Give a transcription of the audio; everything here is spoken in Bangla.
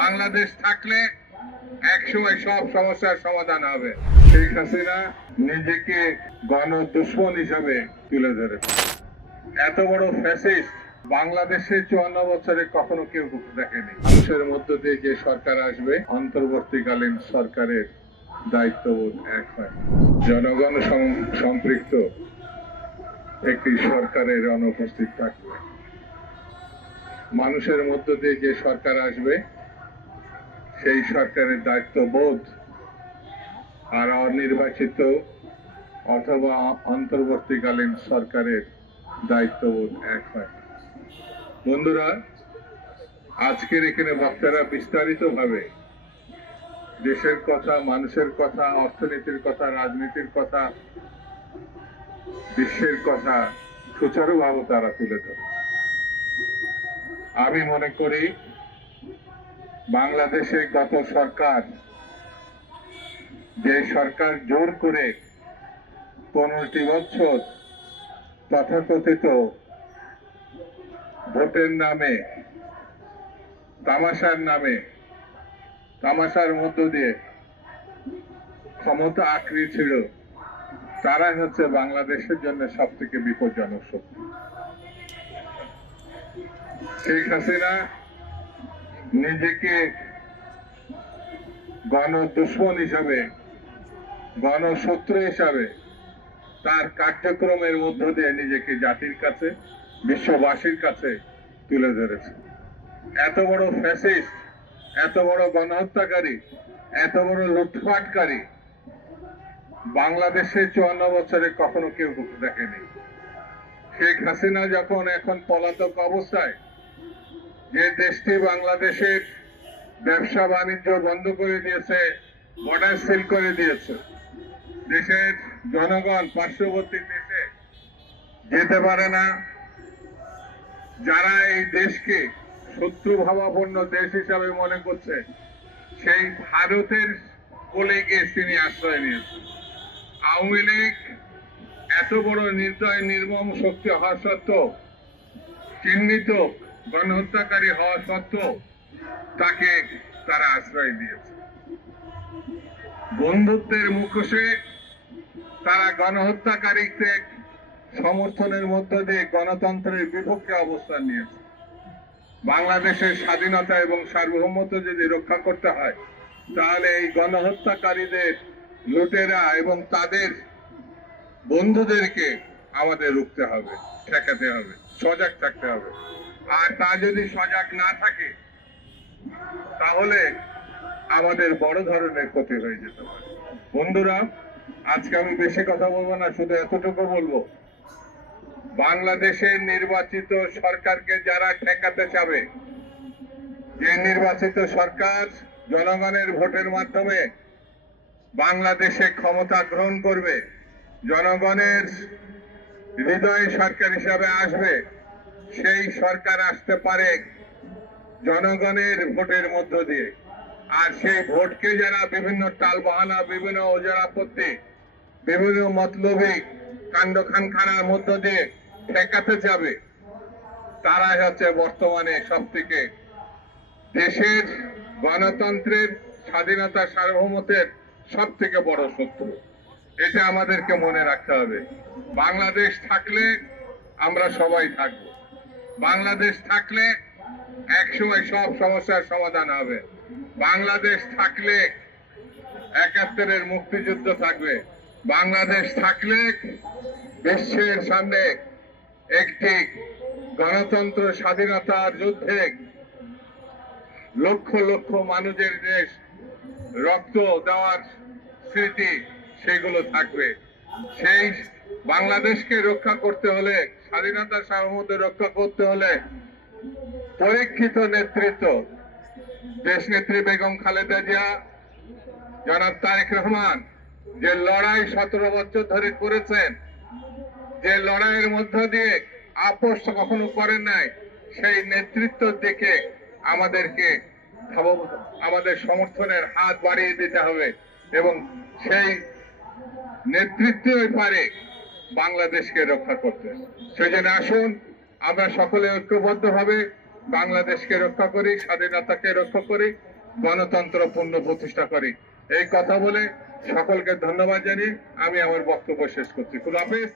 বাংলাদেশ থাকলে একসময় সব সমস্যার সমাধান হবে। শেখ হাসিনা নিজেকে গণদুশ্মন হিসাবে তুলে ধরেছে। এত বড় ফ্যাসিস্ট বাংলাদেশে 54 বছরে কখনো কেউ দেখেনি। মানুষের মধ্য দিয়ে যে সরকার আসবে, অন্তর্বর্তীকালীন সরকারের দায়িত্ববোধ এক হয়। জনগণ সম্পৃক্ত একটি সরকারের অনুপস্থিত থাকবে। মানুষের মধ্য দিয়ে যে সরকার আসবে, সেই সরকারের দায়িত্ববোধ আর অনির্বাচিত অথবা অন্তর্বর্তীকালীন সরকারের দায়িত্ববোধ এক হয়। বন্ধুরা, আজকের এখানে বক্তারা বিস্তারিতভাবে দেশের কথা, মানুষের কথা, অর্থনীতির কথা, রাজনীতির কথা, বিশ্বের কথা সুচারুভাবে তারা তুলে ধরে। আমি মনে করি বাংলাদেশে গত সরকার, যে সরকার জোর করে 15টি বছর তথাকথিত ভোটের নামে, তামাশার মধ্য দিয়ে ক্ষমতা আঁকড়ে ছিল, তারাই হচ্ছে বাংলাদেশের জন্য সব থেকে বিপজ্জনক শক্তি। শেখ হাসিনা নিজেকে গণদুশ্মন হিসাবে, গণশত্রু হিসাবে তার কার্যক্রমের মধ্য দিয়ে নিজেকে জাতির কাছে, বিশ্ববাসীর কাছে তুলে ধরেছে। এত বড় ফ্যাসিস্ট, এত বড় গণহত্যাকারী, এত বড় লুটপাটকারী বাংলাদেশে 54 বছরে কখনো কেউ দেখেনি। শেখ হাসিনা যখন এখন পলাতক অবস্থায়, যে দেশটি বাংলাদেশের ব্যবসা বাণিজ্য বন্ধ করে দিয়েছে, বর্ডার সিল করে দিয়েছে, দেশের জনগণ পার্শ্ববর্তী দেশে যেতে পারে না, যারা এই দেশকে শত্রু ভাবাপন্ন দেশ হিসাবে মনে করছে, সেই ভারতের কোলে গিয়ে তিনি আশ্রয় নিয়েছেন। আওয়ামী লীগ এত বড় নির্দয় নির্মম শক্তি হওয়া সত্ত্বেও, চিহ্নিত গণহত্যাকারী হওয়া সত্ত্বেও তাকে তারা আশ্রয় দিয়েছে। বন্ধুত্বের মুখোশে তারা গণহত্যাকারীদের সমর্থনের মধ্য দিয়ে গণতন্ত্রের বিপক্ষে অবস্থান নিয়েছে। বাংলাদেশের স্বাধীনতা এবং সার্বভৌমত্ব যদি রক্ষা করতে হয়, তাহলে এই গণহত্যাকারীদের, লুটেরা এবং তাদের বন্ধুদেরকে আমাদের রুখতে হবে, ঠেকাতে হবে, সজাগ থাকতে হবে। আর তা যদি সজাগ না থাকে, তাহলে আমাদের বড় ধরনের ক্ষতি হয়ে যেতে পারে। বন্ধুরা, আজকে আমি বেশি কথা বলবো না, শুধু এতটুকু বলবো, বাংলাদেশের নির্বাচিত সরকারকে যারা ঠেকাতে চাবে, যে নির্বাচিত সরকার জনগণের ভোটের মাধ্যমে বাংলাদেশে ক্ষমতা গ্রহণ করবে, জনগণের হৃদয়ে সরকার হিসাবে আসবে, সেই সরকার আসতে পারে জনগণের ভোটের মধ্য দিয়ে। আর সেই ভোটকে যারা বিভিন্ন টালবাহানা, বিভিন্ন ওজরাপত্তি, বিভিন্ন মতলবী কাণ্ড খানখানার মধ্য দিয়ে ঠেকাতে যাবে, তারাই হচ্ছে বর্তমানে সব থেকে দেশের গণতন্ত্রের, স্বাধীনতা, সার্বভৌমত্বের সব থেকে বড় শত্রু। এটা আমাদেরকে মনে রাখতে হবে। বাংলাদেশ থাকলে আমরা সবাই থাকবো। বাংলাদেশ থাকলে একসময় সব সমস্যার সমাধান হবে। বাংলাদেশ থাকলে 71-এর মুক্তিযুদ্ধ থাকবে। বাংলাদেশ থাকলে বিশ্বের সামনে একটি গণতন্ত্র, স্বাধীনতার যুদ্ধে লক্ষ লক্ষ মানুষের দেশ, রক্ত দেওয়ার স্মৃতি সেগুলো থাকবে। সেই বাংলাদেশকে রক্ষা করতে হলে, স্বাধীনতা সার্বভৌমত্ব রক্ষা করতে হলে পরীক্ষিত নেতৃত্ব, দেশ নেত্রী বেগম খালেদা জিয়া, জনাব তারেক রহমান যে লড়াই 17 বছর ধরে করেছেন, যে লড়াইয়ের মধ্য দিয়ে আপোষ কখনো করেন নাই, সেই নেতৃত্ব দেখে আমাদেরকে আমাদের সমর্থনের হাত বাড়িয়ে দিতে হবে এবং সেই নেতৃত্বই পারে বাংলাদেশকে রক্ষা করতে। সেজন্য আসুন আমরা সকলে ঐক্যবদ্ধভাবে বাংলাদেশকে রক্ষা করি, স্বাধীনতাকে রক্ষা করি, গণতন্ত্র পূর্ণ প্রতিষ্ঠা করি। এই কথা বলে সকলকে ধন্যবাদ জানিয়ে আমি আমার বক্তব্য শেষ করছি। খুদা হাফেজ।